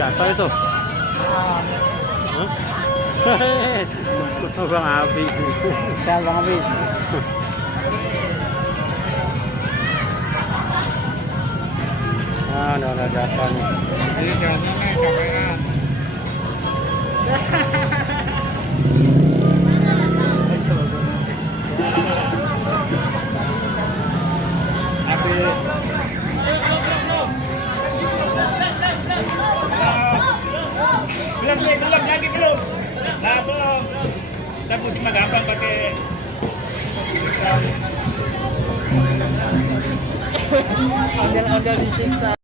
yata ito. Huh? Bang abi. Siya, bang abi. Ano na Japan. Ayun, yun na, sabay na. Belum lagi belum. Nah, belum. Kita mesti gampang pakai. Ondel-ondel di siksa.